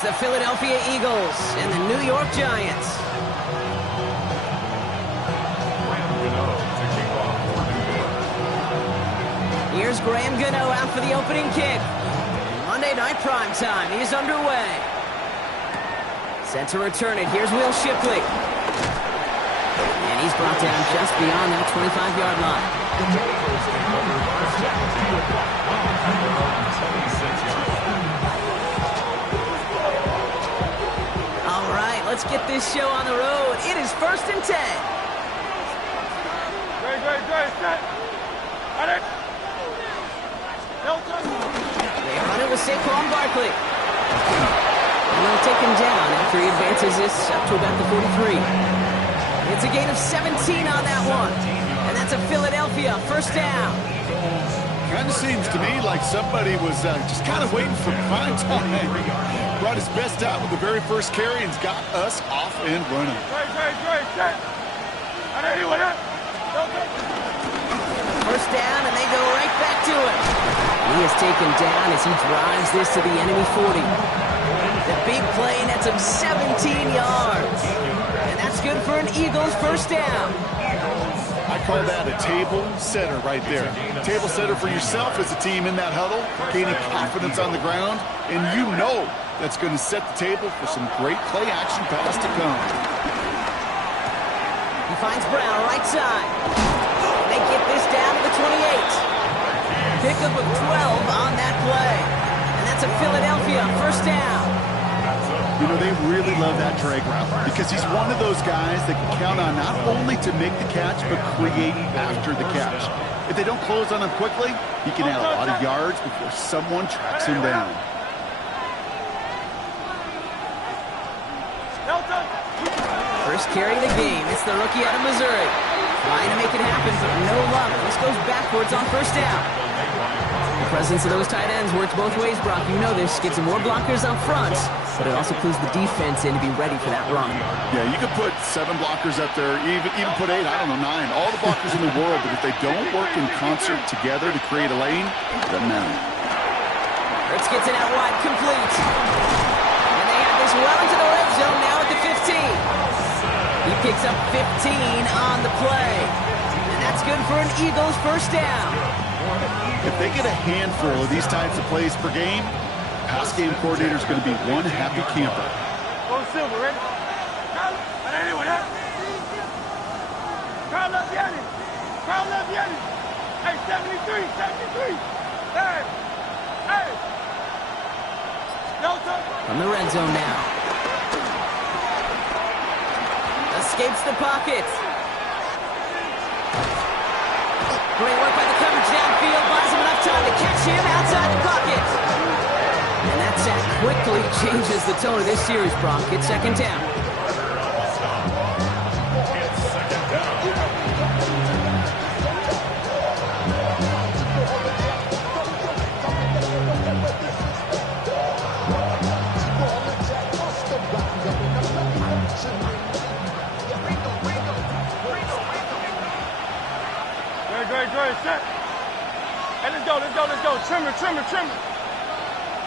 The Philadelphia Eagles and the New York Giants. Here's Graham Gano out for the opening kick. Monday Night Primetime is underway. Set to return it. Here's Will Shipley. And he's brought down just beyond that 25-yard line. All right, let's get this show on the road. It is 1st and 10. Great, set. They run it with Saquon Barkley. And they'll take him down after he advances this up to about the 43. It's a gain of 17 on that one. And that's a Philadelphia first down. Kind of seems to me like somebody was just kind of waiting for prime time. Brought his best out with the very first carry and's got us off and running. Great, set. First down, and they go right back to it. He is taken down as he drives this to the enemy 40. The big play nets him 17 yards. And that's good for an Eagles first down. I call that a table setter right there. Table setter for yourself as a team in that huddle, gaining confidence on the ground, and you know that's going to set the table for some great play action pass to come. He finds Brown right side. They get this down to the 28. Pickup of 12 on that play. And that's a Philadelphia first down. You know, they really love that drag route because he's one of those guys that can count on not only to make the catch, but create after the catch. If they don't close on him quickly, he can add a lot of yards before someone tracks him down. First carry of the game. It's the rookie out of Missouri. Trying to make it happen, but no luck. This goes backwards on first down. The presence of those tight ends works both ways, Brock. You know this. Gets more blockers up front, but it also clues the defense in to be ready for that run. Yeah, you could put 7 blockers up there, even put 8, I don't know, 9. All the blockers in the world, but if they don't work in concert together to create a lane, it doesn't matter. Hurts gets it out wide, complete. And they have this well into the red zone now at the 15. He picks up 15 on the play. And that's good for an Eagles first down. If they get a handful of these types of plays per game, pass game coordinator is going to be one happy camper. Go Silver, ready? Carl Leviani. Hey, 73. Hey. From the red zone now. Escapes the pocket. Great work by the coverage downfield. Buys him enough time to catch him outside the pocket. And that sack quickly changes the tone of this series, Brock. It's second down. Great, set. Hey, let's go. Trimmer.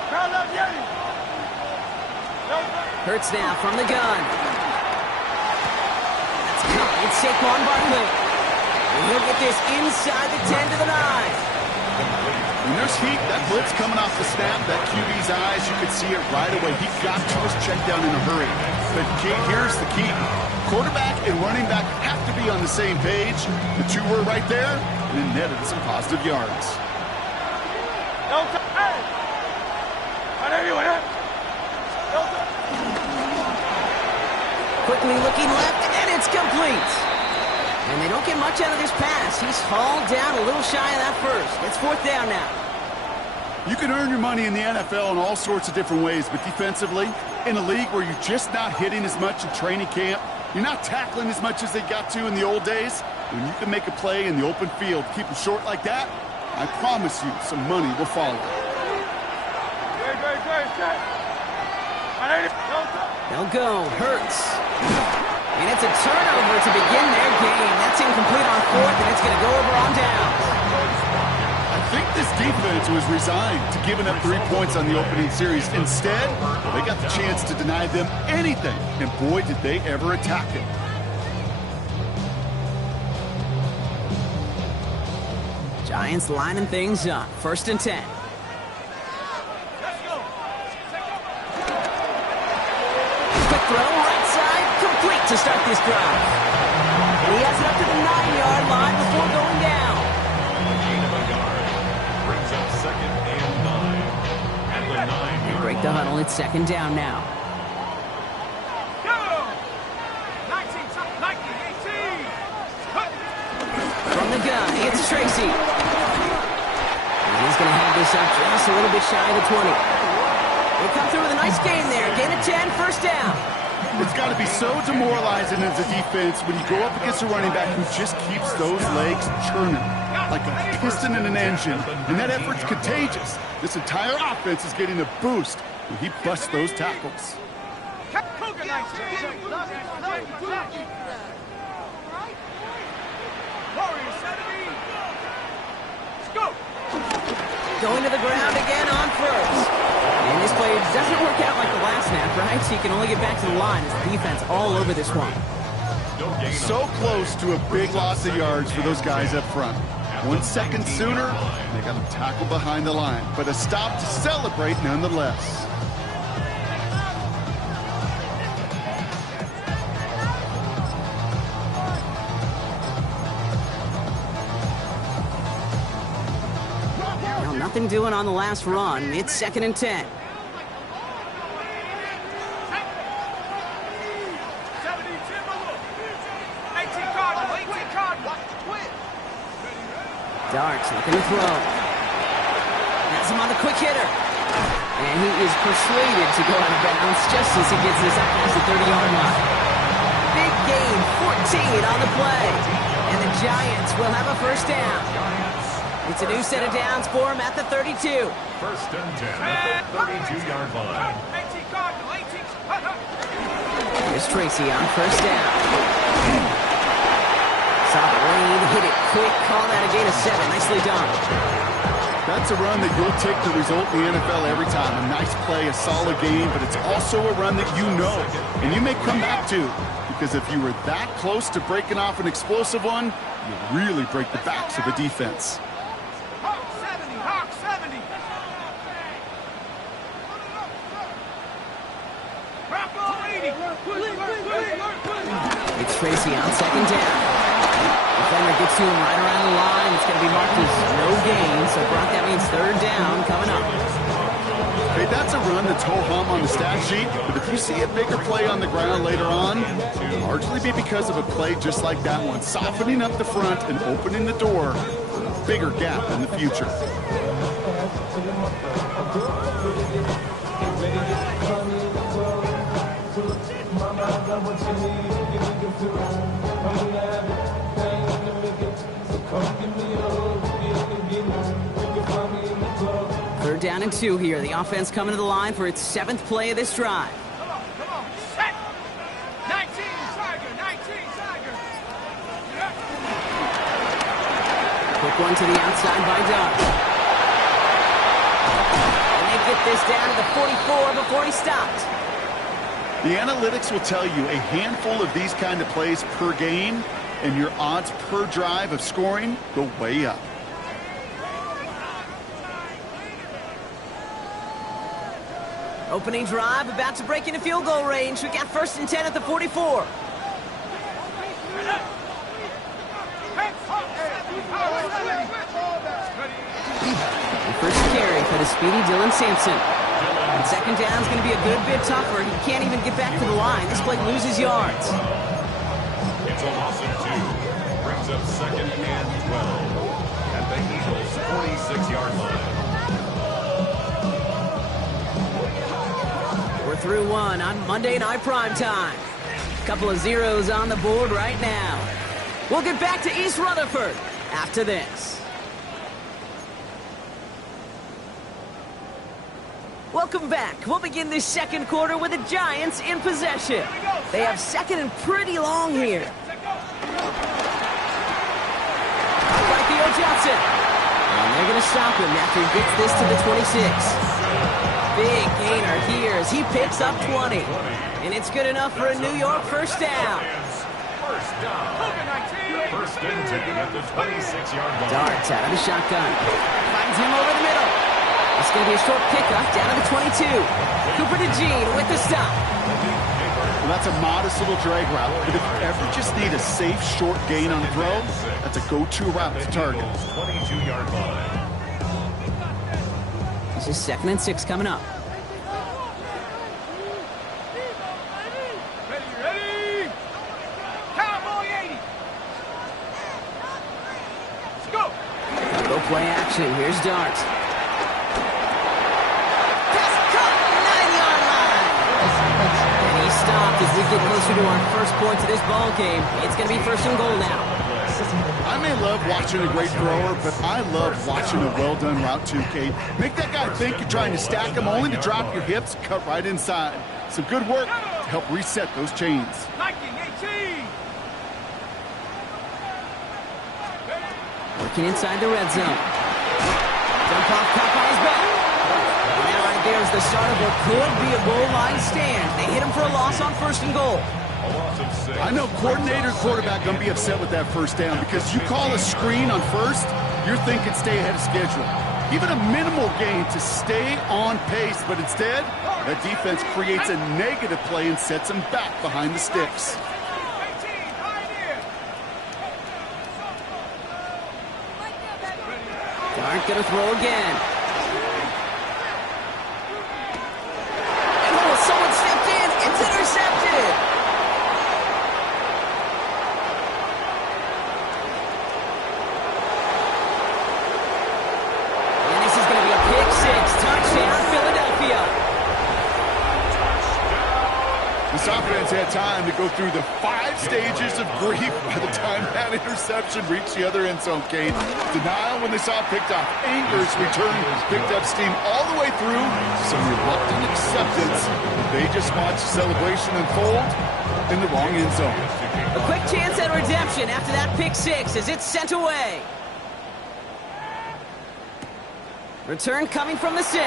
Carl Leviani. Hurts now from the gun. That's coming. It's Saquon Barkley. And he'll get this inside the 10 to the 9. When there's heat, that blitz coming off the snap, that QB's eyes, you could see it right away. He got to his check down in a hurry. But here's the key. Quarterback and running back have to be on the same page. The two were right there, and it netted some positive yards. Quickly looking left, and it's complete. And they don't get much out of this pass. He's hauled down a little shy of that first. It's fourth down now. You can earn your money in the NFL in all sorts of different ways, but defensively, in a league where you're just not hitting as much in training camp, you're not tackling as much as they got to in the old days, when you can make a play in the open field, keep them short like that, I promise you some money will follow. They'll go. Hurts. And it's a turnover to begin their game. That's incomplete on fourth, and it's going to go over on down. I think this defense was resigned to giving up 3 points on the opening series. Instead, they got the chance to deny them anything, and boy, did they ever attack it. Giants lining things up. 1st and 10. Quick throw, right side, complete to start this drive. And he has it up to the 9-yard line before going down. Gain of a yard brings up 2nd and 9. At the 9-yard Break the huddle. It's 2nd down now. Go! 19, 18. From the gun, it's Tracy. And he's going to have this up just a little bit shy of the 20. They come through with a nice gain there. Gain of 10, 1st down. It's got to be so demoralizing as a defense when you go up against a running back who just keeps those legs churning like a piston in an engine. And that effort's contagious. This entire offense is getting a boost when he busts those tackles. Cougar 19. Warriors 17. Let's go. Going to the ground again on 1st. And this play doesn't work out like the last snap, right? So you can only get back to the line as the defense all over this one. So close to a big loss of yards for those guys up front. 1 second sooner, they got them tackled behind the line. But a stop to celebrate nonetheless. Nothing doing on the last run. It's 2nd and 10. 17 Cardinal. Darts looking to throw. Has him on the quick hitter. And he is persuaded to go out of bounds just as he gets this up past the 30-yard line. Big gain, 14 on the play. And the Giants will have a 1st down. It's a new set of downs for him at the 32. 1st and 10 at the 32-yard line. 18 Cardinal. 18. Here's Tracy on 1st down. Saw the lane, hit it quick, call that a gain of 7. Nicely done. That's a run that you'll take the result in the NFL every time. A nice play, a solid game, but it's also a run that you know, and you may come back to. Because if you were that close to breaking off an explosive one, you really break the backs of a defense. Hawk 70. Hawk 70. Bronco 80. It's Tracy on 2nd down. Defender gets to him right around the line. It's going to be marked as no gain, so Brock, that means 3rd down coming up. Hey, that's a run that's ho-hum on the stat sheet, but if you see a bigger play on the ground later on, it'll largely be because of a play just like that one, softening up the front and opening the door for a bigger gap in the future. Third down and 2 here. The offense coming to the line for its 7th play of this drive. Come on. Set. 19 Tiger. 19 Tiger. Quick one to the outside by Doug. And they get this down to the 44 before he stopped. The analytics will tell you a handful of these kind of plays per game, and your odds per drive of scoring go way up. Opening drive, about to break into field goal range. We got 1st and 10 at the 44. And first carry for the speedy Dylan Sampson. And 2nd down is going to be a good bit tougher. He can't even get back to the line. This play loses yards. It's a loss of 2. Brings up 2nd and 12 at the Eagles' 46-yard line. We're through one on Monday Night Primetime. Couple of zeros on the board right now. We'll get back to East Rutherford after this. Welcome back. We'll begin this 2nd quarter with the Giants in possession. They have 2nd and pretty long here. By Theo Johnson. And they're going to stop him after he gets this to the 26. Big gainer here as he picks up 20. And it's good enough for a New York first down. First down. First and 10 at the 26-yard line. Darts out of the shotgun. Finds him over the middle. It's going to be a short pickup down to the 22. Cooper DeJean with the stop. Well, that's a modest little drag route, but if you ever just need a safe, short gain on a throw, that's a go-to route to target. 22-yard line. This is 2nd and 6 coming up. Ready? Cowboy 80. Let's go. Go play action. Here's Dart. Pass caught, 9-yard line. And he stopped as we get closer to our first point to this ball game. It's going to be 1st and goal now. I may love watching a great thrower, but I love watching a well-done route too, Kate. Make that guy think you're trying to stack him, only to drop your hips, cut right inside. Some good work to help reset those chains. Liking 18. Working inside the red zone. Jump off, caught by his back. And that right there is the start of what could be a goal line stand. They hit him for a loss on 1st and goal. I know coordinator and quarterback going to be upset with that first down because you call a screen on first, you're thinking stay ahead of schedule. Even a minimal gain to stay on pace, but instead, that defense creates a negative play and sets them back behind the sticks. 18. Pioneer. Dart going to throw again. Oh, someone stepped in. It's intercepted. This offense had time to go through the 5 stages of grief by the time that interception reached the other end zone, Kate. Denial when they saw it picked off. Anger's return picked up steam all the way through to some reluctant acceptance. They just watched the celebration unfold in the wrong end zone. A quick chance at redemption after that pick 6 as it's sent away. Return coming from the 6.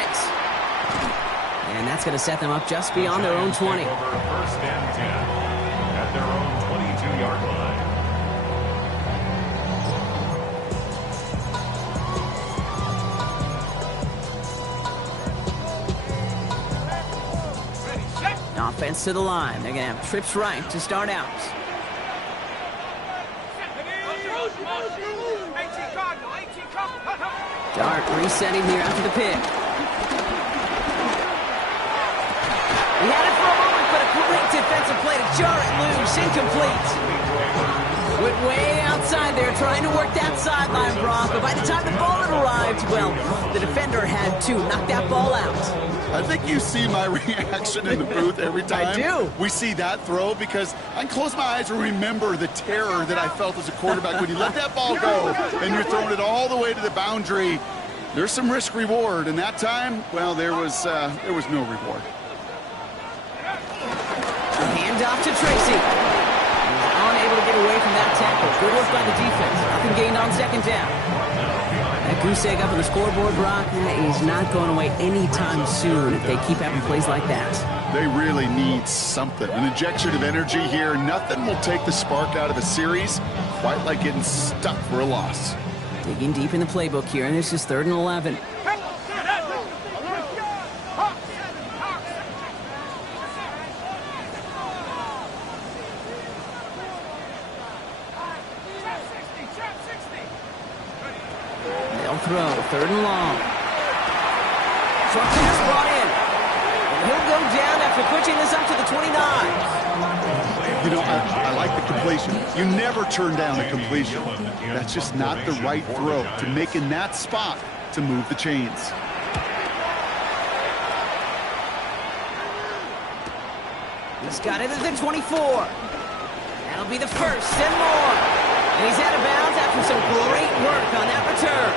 And that's going to set them up just beyond their own 20. Over 1st and 10 at their own 22-yard line. Offense to the line. They're going to have trips right to start out. 18 Cardinal. 18 Cardinal. Dart resetting here after the pick. He had it for a moment, but a great defensive play to jar it loose. Incomplete. Went way outside there trying to work that sideline, Brock. But by the time the ball had arrived, well, the defender had to knock that ball out. I think you see my reaction in the booth every time I do. we see that throw because I can close my eyes and remember the terror that I felt as a quarterback when you let that ball go and you're throwing it all the way to the boundary. There's some risk reward, and that time, well, there was no reward. Hand off to Tracy. He's unable to get away from that tackle. Good work by the defense. Nothing gained on 2nd down. That goose egg up on the scoreboard, Brock, is not going away anytime soon if they keep having plays like that. They really need something. An injection of energy here. Nothing will take the spark out of a series quite like getting stuck for a loss. Digging deep in the playbook here, and this is 3rd and 11. They'll throw, 3rd and long. Short pass brought in. And he'll go down after pushing this up to the 29. You know, I like the completion. You never turn down a completion. That's just not the right throw to make in that spot to move the chains. He's got it at the 24. That'll be the 1st and more. And he's out of bounds after some great work on that return.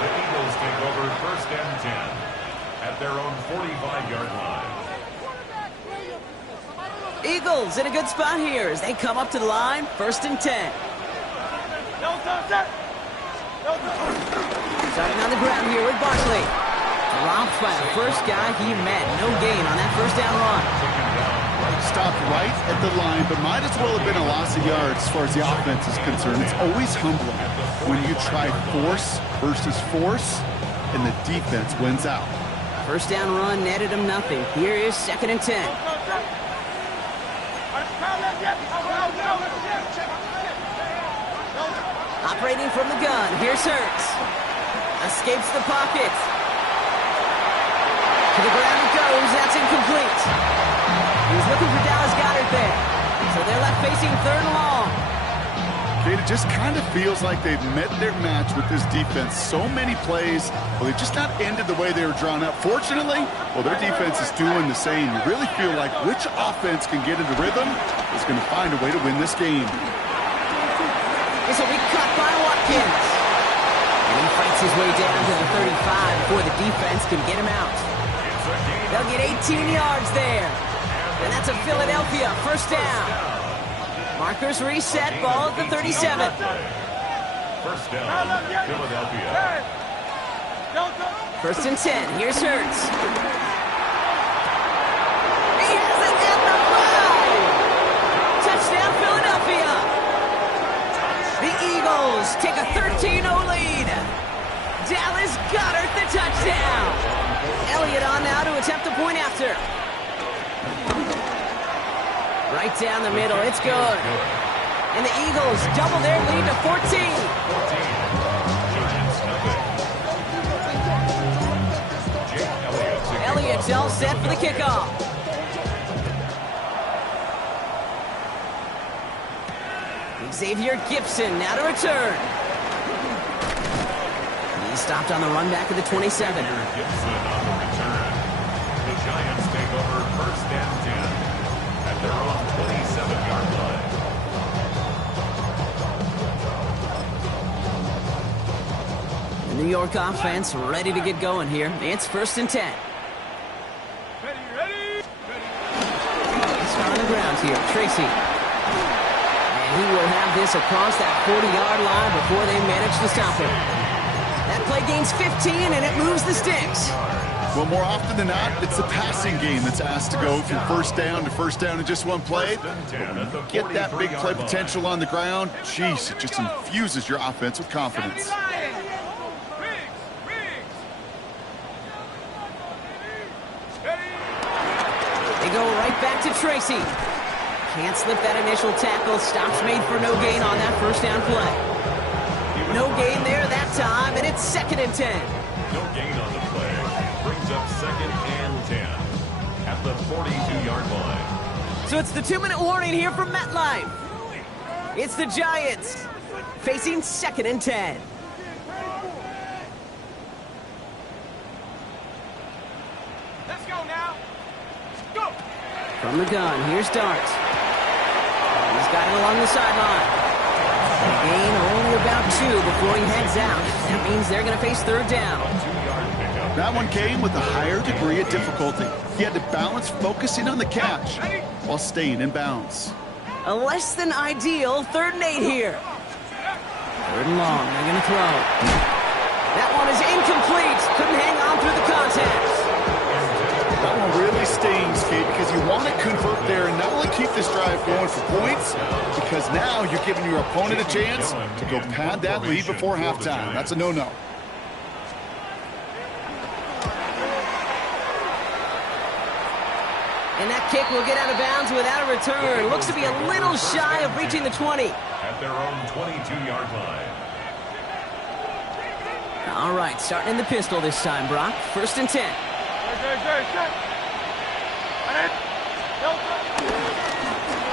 The Eagles take over 1st and 10 at their own 45-yard line. Eagles in a good spot here as they come up to the line, 1st and 10. Starting on the ground here with Barkley. Dropped by the first guy he met. No gain on that first down run. Stopped right at the line, but might as well have been a loss of yards as far as the offense is concerned. It's always humbling when you try force versus force, and the defense wins out. First down run netted him nothing. Here is 2nd and 10. Operating from the gun. Here's Hurts. Escapes the pocket. To the ground it goes. That's incomplete. He's looking for Dallas Goedert there. So they're left facing 3rd and long. It just kind of feels like they've met their match with this defense. So many plays, well, they've just not ended the way they were drawn up. Fortunately, well, their defense is doing the same. You really feel like which offense can get into rhythm is going to find a way to win this game. This will be cut by Watkins. And he fights his way down to the 35 before the defense can get him out. They'll get 18 yards there. And that's a Philadelphia first down. Markers reset, ball at the 37. First down, Philadelphia. 1st and 10. Here's Hurts. He has it at the 5. Touchdown, Philadelphia. The Eagles take a 13-0 lead. Dallas Goedert the touchdown. Elliott on now to attempt the point after. Right down the middle, it's good. And the Eagles double their lead to 14. Elliott's all set for the kickoff. Xavier Gipson now to return. He stopped on the run back of the 27. Gipson on the return. The Giants take over 1st and 10 at their own 27-yard line. The New York offense ready to get going here. It's 1st and 10. Ready. He's on the ground here. Tracy. And he will have this across that 40-yard line before they manage to stop him. That play gains 15, and it moves the sticks. Well, more often than not, it's the passing game that's asked to go from first down in just one play. Get that big play potential on the ground. Jeez, it just infuses your offense with confidence. They go right back to Tracy. Can't slip that initial tackle. Stops made for no gain on that first down play. No gain there that time, and it's 2nd and 10. No gain on the play. Brings up 2nd and 10 at the 42-yard line. So it's the 2-minute warning here from MetLife. It's the Giants facing 2nd and 10. Let's go now. Go. From the gun, here's Dart. He's got it along the sideline. Gain only about 2 before he heads out. That means they're going to face 3rd down. That one came with a higher degree of difficulty. He had to balance focusing on the catch while staying in bounds. A less than ideal 3rd and 8 here. 3rd and long, they're going to throw. That one is incomplete. Couldn't hang on through the contact. That one really stings, Kate, because you want to convert there and not only keep this drive going for points, because now you're giving your opponent a chance to go pad that lead before halftime. That's a no-no. And that kick will get out of bounds without a return. Looks to be a little shy of reaching the 20. At their own 22-yard line. All right, starting in the pistol this time, Brock. 1st and 10.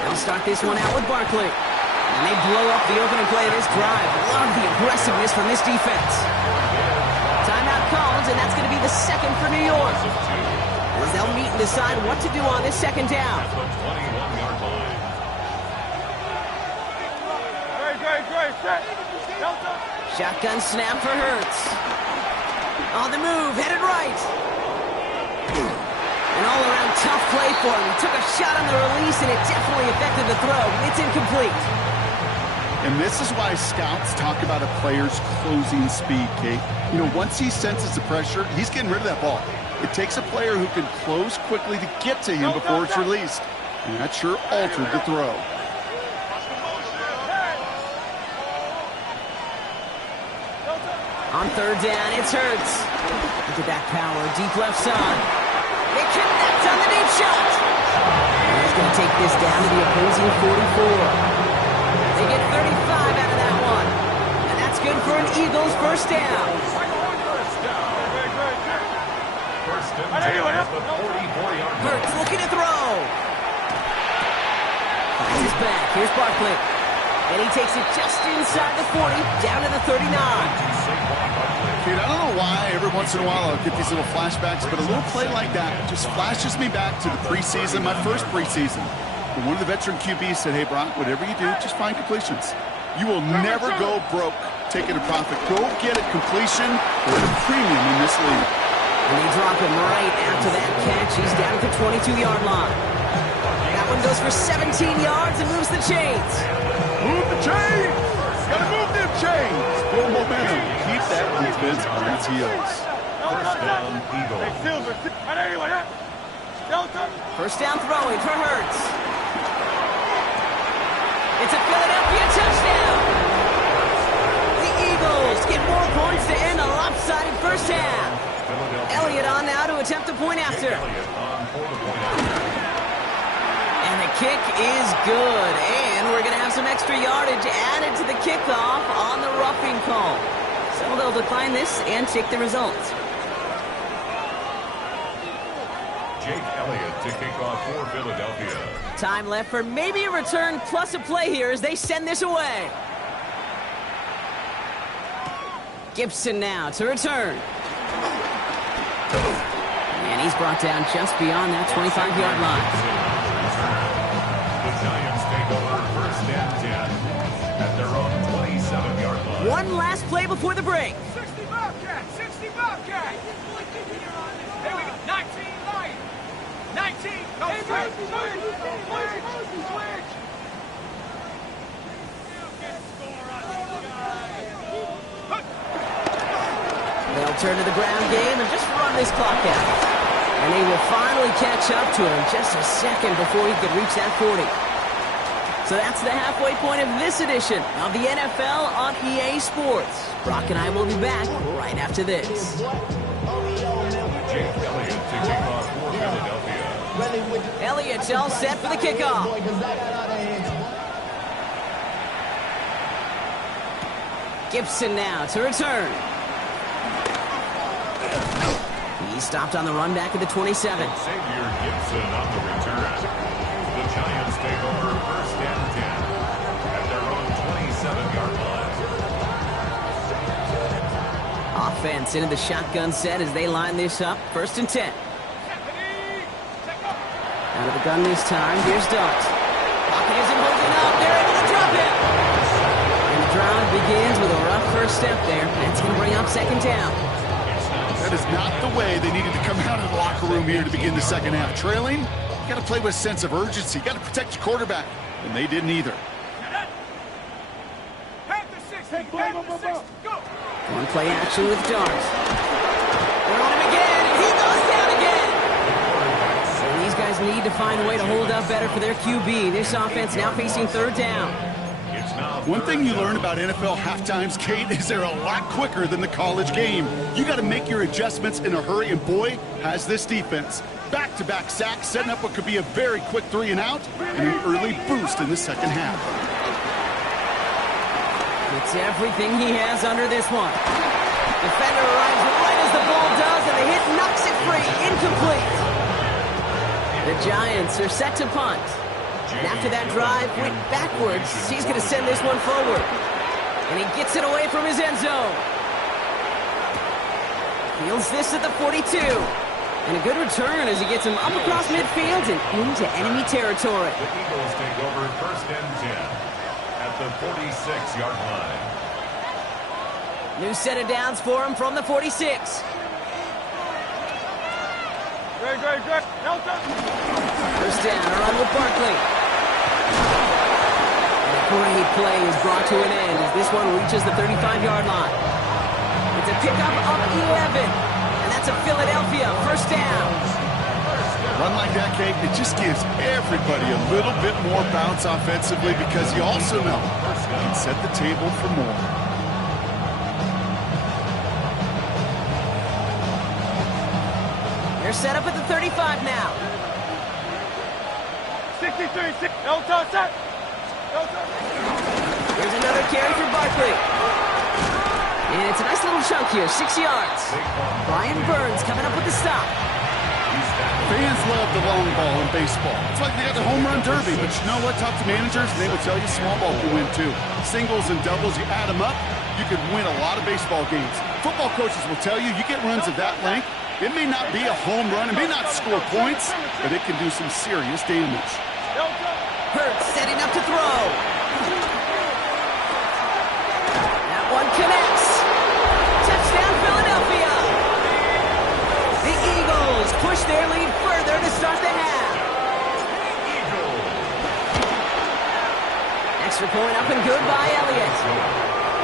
They'll start this one out with Barkley. And they blow up the opening play of this drive. Love the aggressiveness from this defense. Timeout called, and that's going to be the 2nd for New York. As they'll meet and decide what to do on this 2nd down. At the 21-yard line. Shotgun snap for Hurts. On the move, headed right. An all-around tough play for him. He took a shot on the release, and it definitely affected the throw. It's incomplete. And this is why scouts talk about a player's closing speed, Kate. You know, once he senses the pressure, he's getting rid of that ball. It takes a player who can close quickly to get to him before it's released. And that sure altered the throw. On third down, it's Hurts. Look at that power, deep left side. They connect on the deep shot. And he's going to take this down to the opposing 44. They get 35 out of that one. And that's good for an Eagles first down. First and 10 at the 44-yard line. Hurts looking to throw. Finds his back. Here's Barkley. And he takes it just inside the 40, down to the 39. Dude, I don't know why every once in a while I'll get these little flashbacks, but a little play like that just flashes me back to the preseason, my first preseason. And one of the veteran QBs said, hey, Brock, whatever you do, just find completions. You will never go broke taking a profit. Go get a completion or a premium in this league. And they drop him right after that catch. He's down at the 22-yard line. That one goes for 17 yards and moves the chains. Move the chains! Gotta move them chains! Build momentum. Keep that defense on its heels. First down, Eagles. First down throwing for Hurts. It's a Philadelphia touchdown. The Eagles get more points to end a lopsided first half. Elliott on now to attempt a point after. And the kick is good. And we're going to have some extra yardage added to the kickoff on the roughing call. So they'll decline this and take the results. Jake Elliott to kick off for Philadelphia. Time left for maybe a return plus a play here as they send this away. Gibson now to return. And he's brought down just beyond that 25-yard line. The Giants take over first and 10 at their own 27-yard line. One last play before the break. 60 Bobcat, 60 Bobcat. There we go. 19 Lion. 19. Go straight. Switch. They'll turn to the ground game and just run this clock out. And they will finally catch up to him just a second before he could reach that 40. So that's the halfway point of this edition of the NFL on EA Sports. Brock and I will be back right after this. Jake Elliott to kick off for Philadelphia. Elliott's all set for the kickoff. Gibson now to return. He stopped on the run back at the 27. Xavier Gibson on the return. The Giants take over first and 10 at their own 27-yard line. Offense into the shotgun set as they line this up. First and 10. Out of the gun this time. Here's Dart. Pocket isn't holding up. They're able to drop him. And the drive begins with a rough first step there. That's going to bring up second down. That is not the way they needed to come out of the locker room here to begin the second half. Trailing, you got to play with a sense of urgency. You got to protect your quarterback. And they didn't either. One play action with Dart. They're on him again, and he goes down again. So these guys need to find a way to hold up better for their QB. This offense now facing third down. One thing you learn about NFL halftimes, Kate, is they're a lot quicker than the college game. You got to make your adjustments in a hurry, and boy, has this defense. Back-to-back sacks, setting up what could be a very quick 3 and out, and an early boost in the second half. It's everything he has under this one. Defender arrives right as the ball does, and the hit knocks it free. Incomplete. The Giants are set to punt. And after that drive went backwards, he's going to send this one forward. And he gets it away from his end zone. Fields this at the 42. And a good return as he gets him up across midfield and into enemy territory. The Eagles take over first and 10 at the 46-yard line. New set of downs for him from the 46. Great. First down, a run with Barkley. And he Great play is brought to an end as this one reaches the 35-yard line. It's a pickup of 11, and that's a Philadelphia first down. Run like that, Kate, it just gives everybody a little bit more bounce offensively because you also know you can set the table for more. They're set up at the 35 now. 63, no touch, set. Here's another carry for Barkley. And it's a nice little chunk here, 6 yards. Brian Burns coming up with the stop. Fans love the long ball in baseball. It's like they got the home run derby, but you know what? Talk to managers, and they will tell you small ball can win too. Singles and doubles, you add them up, you could win a lot of baseball games. Football coaches will tell you, you get runs of that length, it may not be a home run, it may not score points, but it can do some serious damage. Hurts setting up to throw. That one connects. Touchdown, Philadelphia. The Eagles push their lead further to start the half. Extra point up and good by Elliott.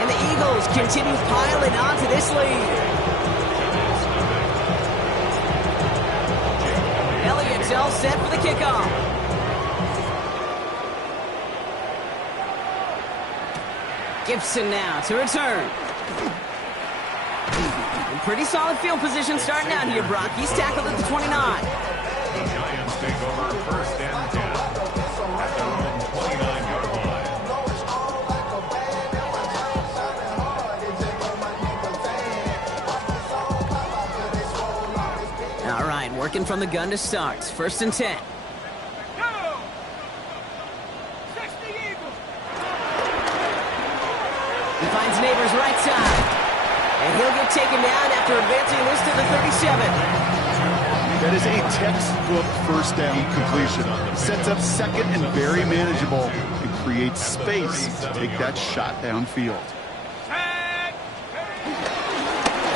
And the Eagles continue piling on to this lead. Elliott's all set for the kickoff. Gibson now to return. In pretty solid field position starting out here, Brock. He's tackled at the 29. The Giants take over first and 10 at their own 29-yard line. All right, working from the gun to start. First and 10. He finds Neighbors right side. And he'll get taken down after advancing this to the 37. That is a textbook first down completion. Sets up second and very manageable and creates space to take that shot downfield.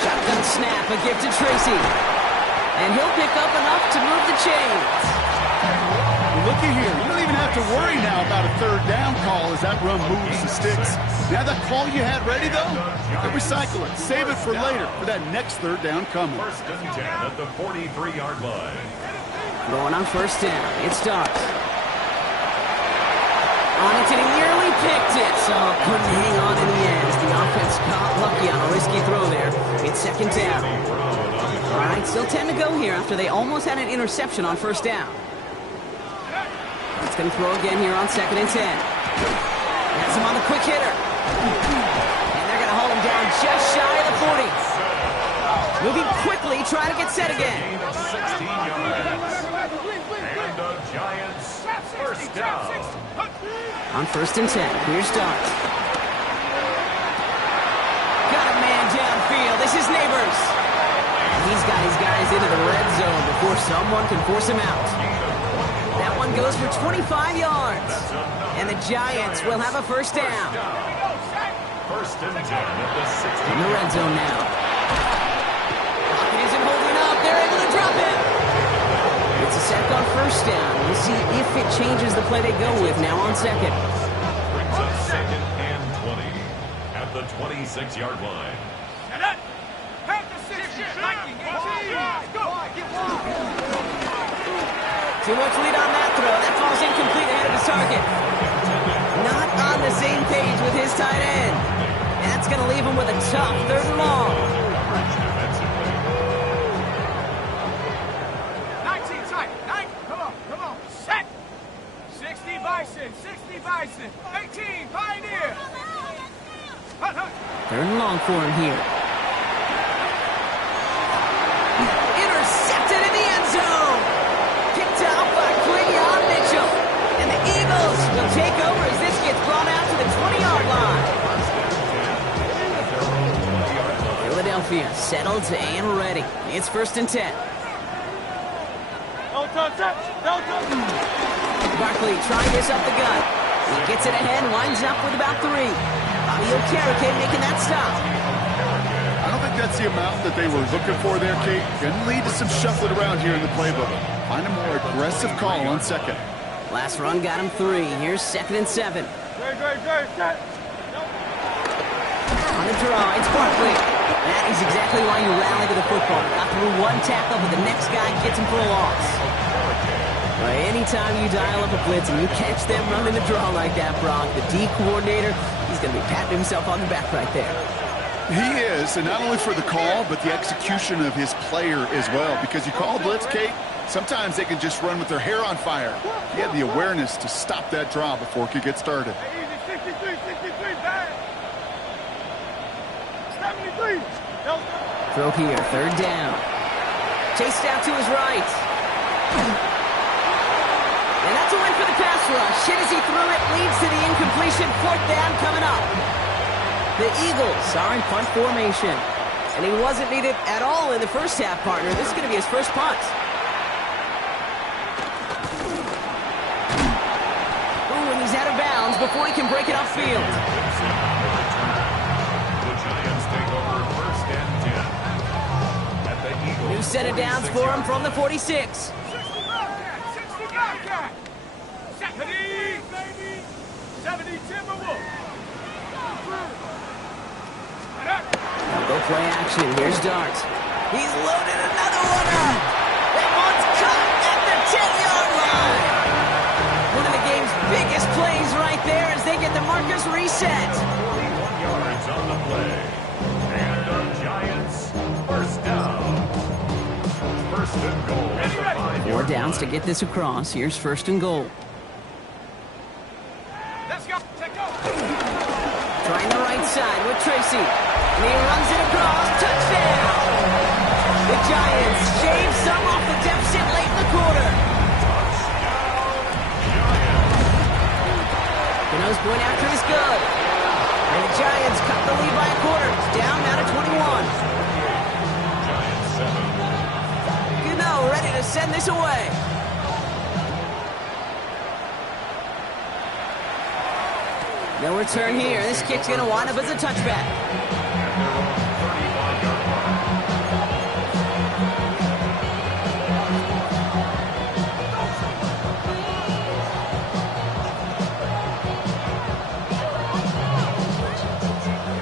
Shotgun snap, a gift to Tracy. And he'll pick up enough to move the chains. Looky here, you don't even have to worry now about a third down call as that run moves the sticks. Now that call you had ready, though, recycle it. Save it for later for that next third down coming. First and 10 at the 43-yard line. Going on first down. It starts. On it, and he nearly picked it. So couldn't hang on in the end. The offense got lucky on a risky throw there. It's second down. All right, still 10 to go here after they almost had an interception on first down. It's going to throw again here on second and 10. That's him on the quick hitter. And they're going to hold him down just shy of the 40. Moving quickly, trying to get set again. Gain of 16 yards. And the Giants first down. On first and 10, here's Dart. Got a man downfield. This is Neighbors. And he's got his guys into the red zone before someone can force him out. That one goes for 25 yards. And the Giants will have a first down. First and 10 at the 60. In the red zone now. Pocket isn't holding up. They're able to drop him. It's a sack on first down. We'll see if it changes the play they go with now on second. Brings up second and 20 at the 26-yard line. Too much lead on that throw. That falls incomplete ahead of his target. Not on the same page with his tight end. And that's going to leave him with a tough third and long. 19 tight. 9. Come on. Set. 60 Bison. 60 Bison. 18 Pioneer. Third and long for him here. Intercepted in the end zone. Kicked out by Quinion Mitchell. And the Eagles will take over as this gets brought out to the 20-yard line. Philadelphia settled and ready. It's first and 10. Barkley trying this up the gut. He gets it ahead, winds up with about 3. Bobby Okereke making that stop. I don't think that's the amount that they were looking for there, Kate. Can lead to some shuffling around here in the playbook. Find a more aggressive call on second. Last run got him 3. Here's second and 7. On the draw, it's Barkley. That is exactly why you rally to the football. Got through one tackle, but the next guy gets him for a loss. Anytime you dial up a blitz and you catch them running the draw like that, Brock, the D coordinator, he's going to be patting himself on the back right there. He is, and not only for the call, but the execution of his player as well. Because you call a blitz, Kate, sometimes they can just run with their hair on fire. He had the awareness to stop that draw before it could get started. 73. Throw here, third down. Chased out to his right. And that's a win for the pass rush. Hit as he threw it, leads to the incompletion. Fourth down coming up. The Eagles are in punt formation. And he wasn't needed at all in the first half, partner. This is going to be his first punt. Ooh, and he's out of bounds before he can break it upfield. The Giants take over first and 10 at the Eagles. New set of downs for him from the 46. 70 Timberwolves. Now go play action. Here's Dart. He's loaded another one up. That one's caught at the 10-yard line. One of the game's biggest plays right there as they get the markers reset. 41 yards on the play. And the Giants first down. First and goal. At the 5-yard 4 downs to line. get this across. Here's first and goal. Let's go. Take off. Trying the right side with Tracy. And he runs it across. Touchdown! The Giants shave some off the deficit late in the quarter. Gano's point after is good. And the Giants cut the lead by a quarter. It's down now to 21. Giants 7. Gano ready to send this away. No return here. This kick's going to wind up as a touchback. At their own 35-yard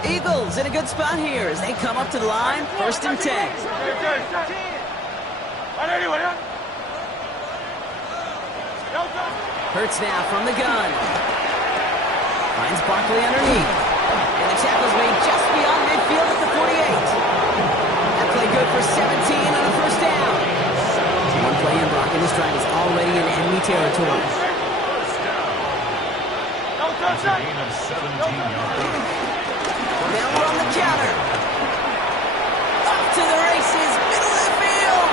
line. Eagles in a good spot here as they come up to the line. First and 10. Hurts now from the gun. Finds Barkley underneath. And the tackle's made just beyond midfield at the 48. That play good for 17 on a first down. One play in Brock, and this drive is already in enemy territory. That's a gain of 17 yards. Now we're on the counter. Off to the races, middle of the field.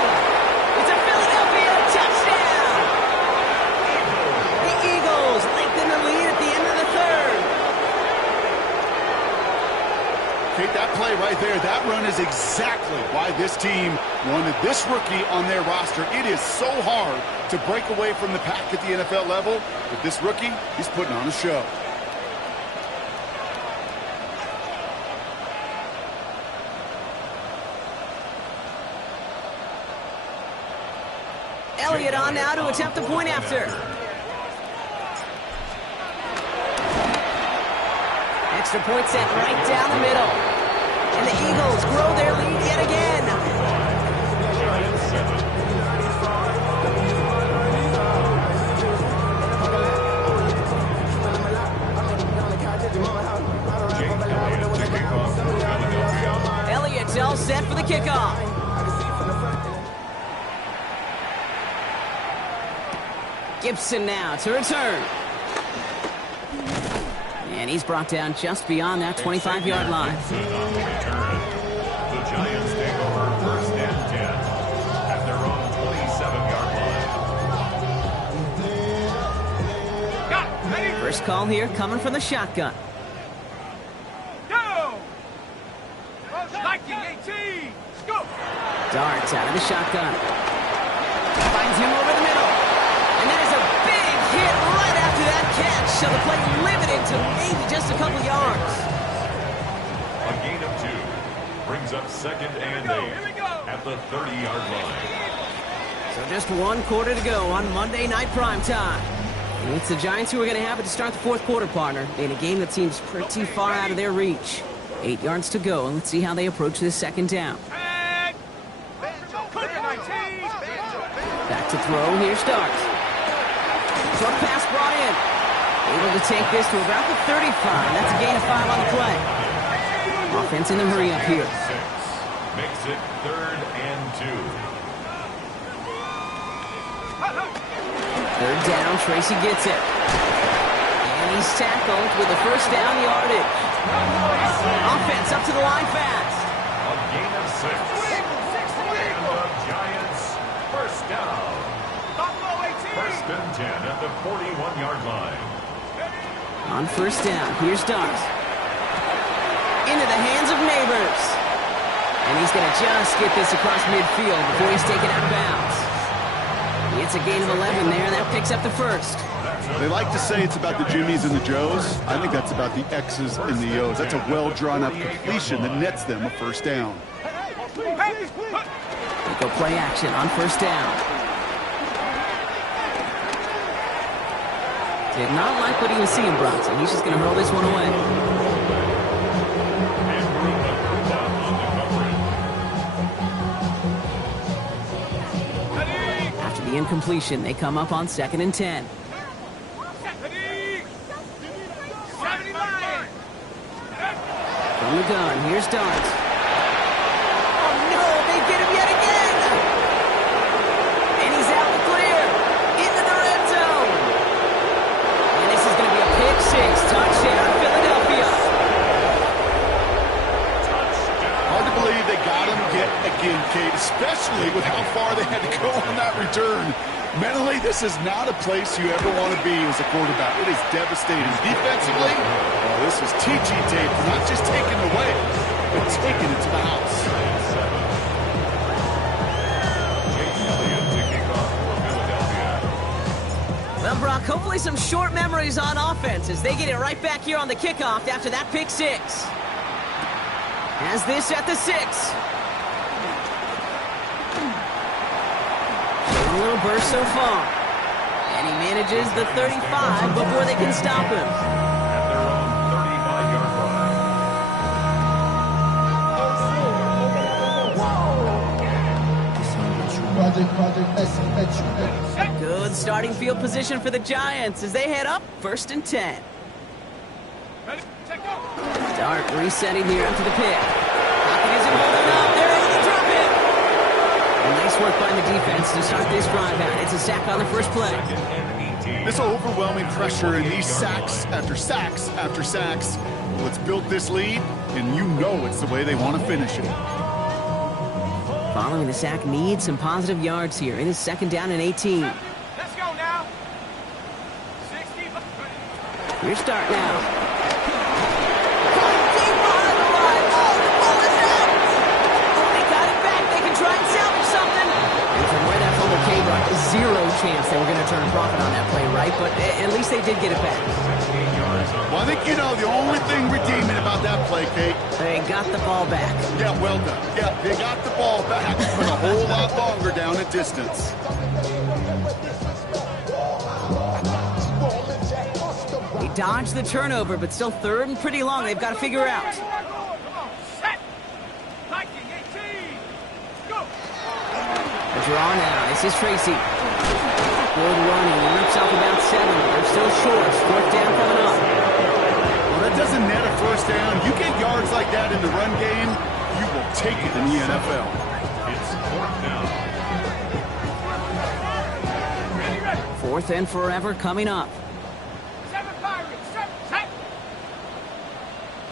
It's a Philadelphia touchdown. The Eagles lengthen the lead at the end of the third. Kate, that play right there, that run is exactly why this team wanted this rookie on their roster. It is so hard to break away from the pack at the NFL level, but this rookie, he's putting on a show. Elliott on now to attempt a point after. Extra point set right down the middle. And the Eagles grow their lead yet again. Giants 7. Jake Elliott to kick off for Philadelphia. Elliott's all set for the kickoff. Gibson now to return. And he's brought down just beyond that 25-yard line. Gibson on the return. The Giants take over first and 10 at their own 27-yard line. Got it. Ready? First call here coming from the shotgun. Go. Liking 18. Go. Darts out of the shotgun. Finds him over the middle. And that is a big hit right after that catch. So the play limited to maybe just a couple yards. A gain of 2 brings up second and 8 at the 30-yard line. So just one quarter to go on Monday Night Primetime. And it's the Giants who are going to have it to start the fourth quarter, partner, in a game that seems pretty far out of their reach. 8 yards to go, and let's see how they approach this second down. Back to throw, here starts. Short pass brought in. Able to take this to about the 35. That's a gain of 5 on the play. Offense in the hurry up here. Makes it 3rd and 2. Third down, Tracy gets it. And he's tackled with the first down yardage. Offense up to the line fast. A gain of 6. And the Giants first down. First and 10 at the 41-yard line. On first down, here's Dawes. Into the hands of Neighbors. And he's going to just get this across midfield before he's taken out of bounds. It's a gain of 11 there, and that picks up the first. They like to say it's about the Jimmies and the Joes. I think that's about the X's and the O's. That's a well-drawn-up completion that nets them a first down. They go play action on first down. Did not like what he was seeing, Bronson. He's just going to hurl this one away. After the incompletion, they come up on 2nd and 10. From the gun, here's Dawes. Oh no, they get him yet again! And he's out the clear, into the red zone. And this is going to be a pick 6, touchdown, Philadelphia. Hard to believe they got him yet again, Kate, especially with how far they had to go on that return. Mentally, this is not a place you ever want to be as a quarterback. It is devastating. Defensively, well, this is teaching tape, not just taking it away, but taking it to the house. Well, Brock, hopefully some short memories on offense as they get it right back here on the kickoff after that pick 6. Has this at the 6. A little burst so far. And he manages the 35 before they can stop him. At their own 35-yard line. Good starting field position for the Giants as they head up 1st and 10. Dart resetting here after the pick. Pocket isn't holding up. They're able to drop it. Nice work by the defense to start this drive out. It's a sack on the first play. This overwhelming pressure and these sacks after sacks after sacks. Well, it's built this lead, and you know it's the way they want to finish it. Following the sack needs some positive yards here. It is 2nd down and 18. Let's go now. 60. Here's start now. Zero chance they were going to turn a profit on that play, right? But at least they did get it back. Well, I think you know the only thing redeeming about that play, Kate. They got the ball back. Yeah, well done. Yeah, they got the ball back, but a whole lot longer down at distance. They dodged the turnover, but still 3rd and pretty long. They've got to figure out. The draw now. This is Tracy. Good running. He rips off about 7. They're still short. 4th down coming up. Well, that doesn't net a first down. You get yards like that in the run game, you will take it in the NFL. It's 4th down. 4th and forever coming up. 7 Pirates. 7.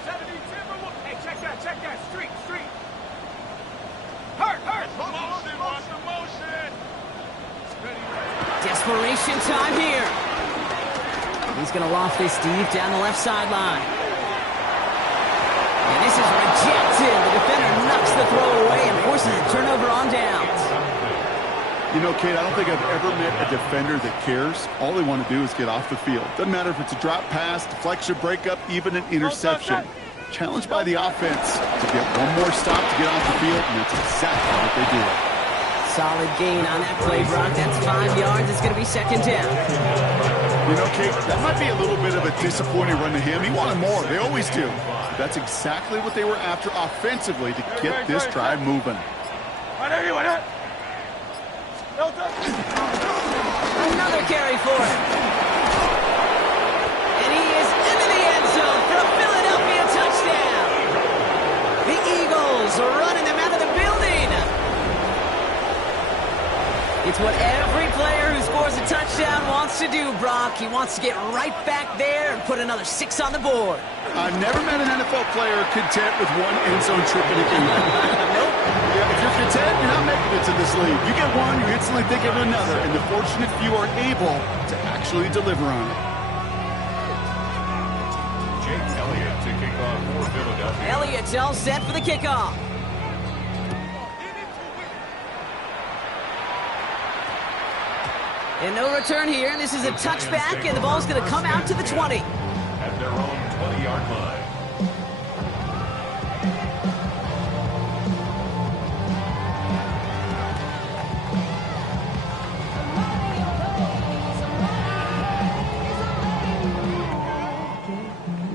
70 Timberwolves. Hey, check that. Street. Hurt. Motion. Desperation time here. He's going to loft this deep down the left sideline. And this is rejected. The defender knocks the throw away and forces a turnover on downs. You know, Kate, I don't think I've ever met a defender that cares. All they want to do is get off the field. Doesn't matter if it's a drop pass, deflection, breakup, even an interception. Challenged by the offense to get one more stop to get off the field, and that's exactly what they do. Solid gain on that play, Brock. That's 5 yards. It's going to be 2nd down. You know, Kate, that might be a little bit of a disappointing run to him. He wanted more. They always do. That's exactly what they were after offensively to get this drive moving. Another carry for him. And he is into the end zone for a Philadelphia touchdown. The Eagles are running them out of the building. It's what every player who scores a touchdown wants to do, Brock. He wants to get right back there and put another 6 on the board. I've never met an NFL player content with one end zone trip in a game. Nope. Yeah, if you're content, you're not making it to this league. You get one, you instantly think of another, and the fortunate few are able to actually deliver on it. Jake Elliott to kick off for Philadelphia. Elliott's all set for the kickoff. And no return here. This is a touchback, and the ball's going to come out to the 20. At their own 20-yard line.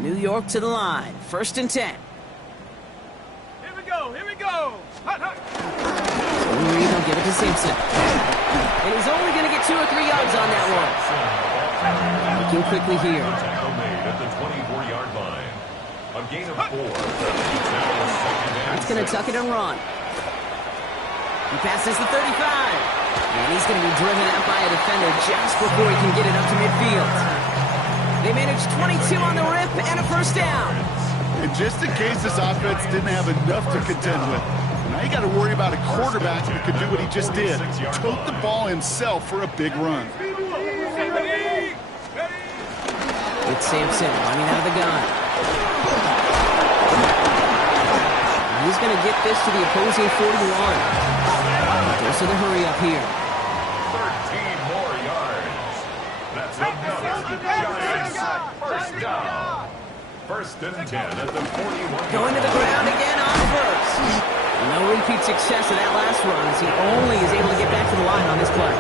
New York to the line. 1st and 10. Here we go. Here we go. Hut, hut. Reed will give it to Simpson. And he's only going to get 2 or 3 yards on that one. Looking quickly here. Tackle made at the 24-yard line. A gain of 4. He's going to tuck it and run. He passes the 35. And he's going to be driven out by a defender just before he can get it up to midfield. They managed 22 on the rip and a 1st down. And just in case this offense didn't have enough to contend with, now you got to worry about a quarterback who could do what he just did. Tote the ball himself for a big run. It's Sampson running out of the gun. He's going to get this to the opposing 41. Goes to the hurry up here. 13 more yards. That's another Giants 1st down. 1st and 10 at the 41. Going to the ground again on 1st. No repeat success of that last run as he only is able to get back to the line on this play.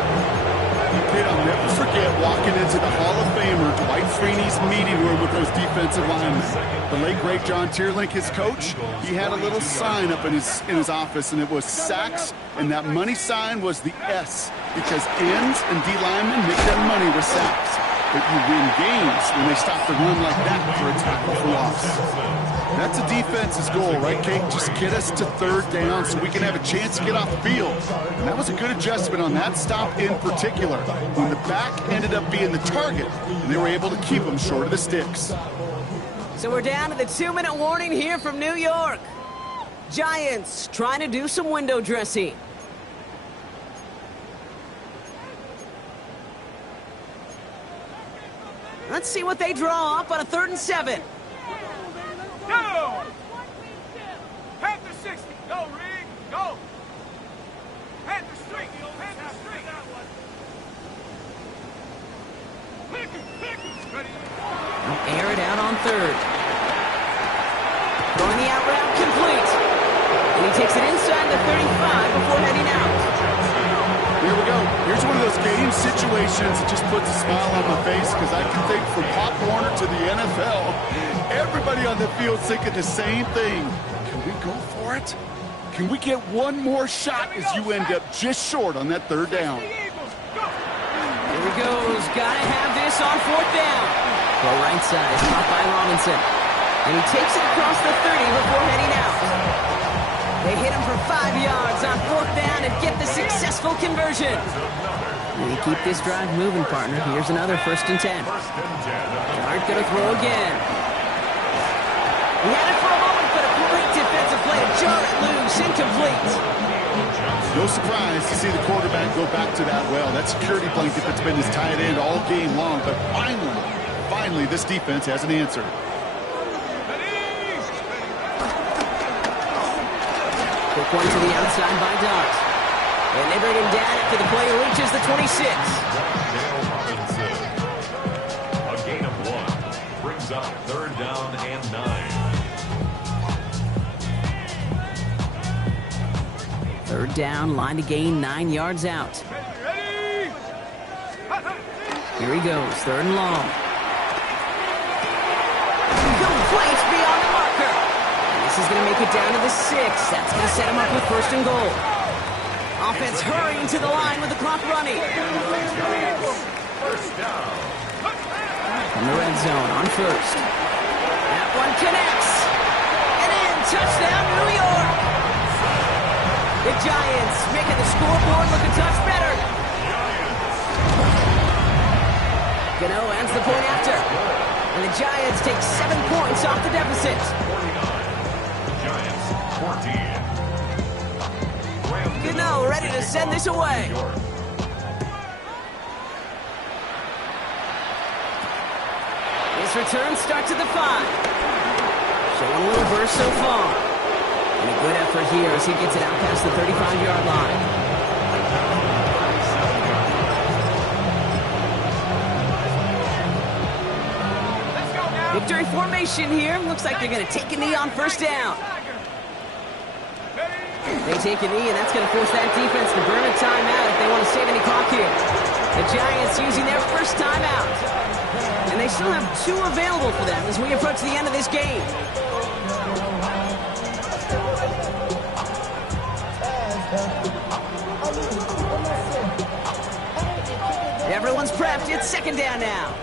Kid, I'll never forget walking into the Hall of Famer Dwight Freeney's meeting room with those defensive linemen. The late, great John Tierlink, his coach, he had a little sign up in his office, and it was sacks, and that money sign was the S, because ends and D linemen make their money with sacks. But you win games when they stop the run like that for a tackle for loss. That's a defense's goal, right, Kate? Just get us to 3rd down so we can have a chance to get off the field. And that was a good adjustment on that stop in particular, when the back ended up being the target, and they were able to keep them short of the sticks. So we're down to the 2-minute warning here from New York. Giants trying to do some window dressing. Let's see what they draw up on a 3rd and 7. Go! Head to 60. Go, Reed. Go. Head to street. Head to street. Ready. Air it out on 3rd. Throwing the out route complete. And he takes it inside the 35 before heading out. Here we go. Here's one of those game situations that just puts a smile on my face, because I can think from Pop Warner to the NFL, everybody on the field's thinking the same thing. Can we go for it? Can we get one more shot as you end up just short on that 3rd down? Here he goes. Gotta have this on 4th down. Go right side. Caught by Robinson. And he takes it across the 30 before heading out. They hit him for 5 yards on 4th down and get the successful conversion. And you keep this drive moving, partner. Here's another 1st and 10. Dart gonna throw again. He had it for a moment, but a great defensive play to jar it loose, incomplete. No surprise to see the quarterback go back to that well. That security blanket that's been his tight end all game long, but finally, this defense has an answer. Quick one to the outside by Dart. And they bring him down after the play reaches the 26. A gain of 1 brings up 3rd down and 9. 3rd down, line to gain 9 yards out. Ready. Here he goes, 3rd and long. Complete beyond the marker. And this is going to make it down to the 6. That's going to set him up with 1st and goal. Offense hurrying to the line with the clock running. First down. From the red zone on 1st. That one connects. And in, touchdown, New York. The Giants making the scoreboard look a touch better. Gano ends the point after. And the Giants take 7 points off the deficit. 49. Giants 14. Gano ready to send this away. His return starts at the 5. Showing a little burst so far. And a good effort here as he gets it out past the 35-yard line. Victory formation here. Looks like they're going to take a knee on 1st down. They take a knee, and that's going to force that defense to burn a timeout if they want to save any clock here. The Giants using their 1st timeout. And they still have 2 available for them as we approach the end of this game. Everyone's prepped. It's 2nd down now.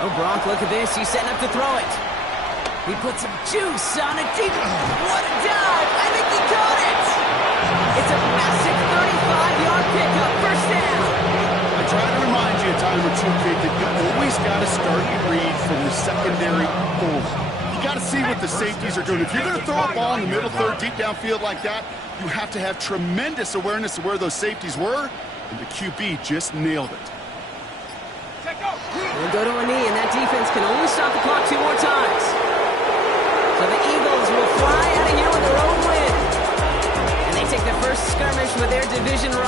Oh, Gronk, look at this. He's setting up to throw it. He puts some juice on it deep. What a dive. I think he caught it. It's a massive 35-yard pickup. 1st down. I try to remind you a time or two, kid, that you always got to start your read from the secondary forward. You got to see what the safeties are doing. If you're going to throw a ball in the middle 3rd, deep downfield like that, you have to have tremendous awareness of where those safeties were, and the QB just nailed it. We'll go to a knee, and that defense can only stop the clock 2 more times. So the Eagles will fly out of here with their own win. And they take the first skirmish with their division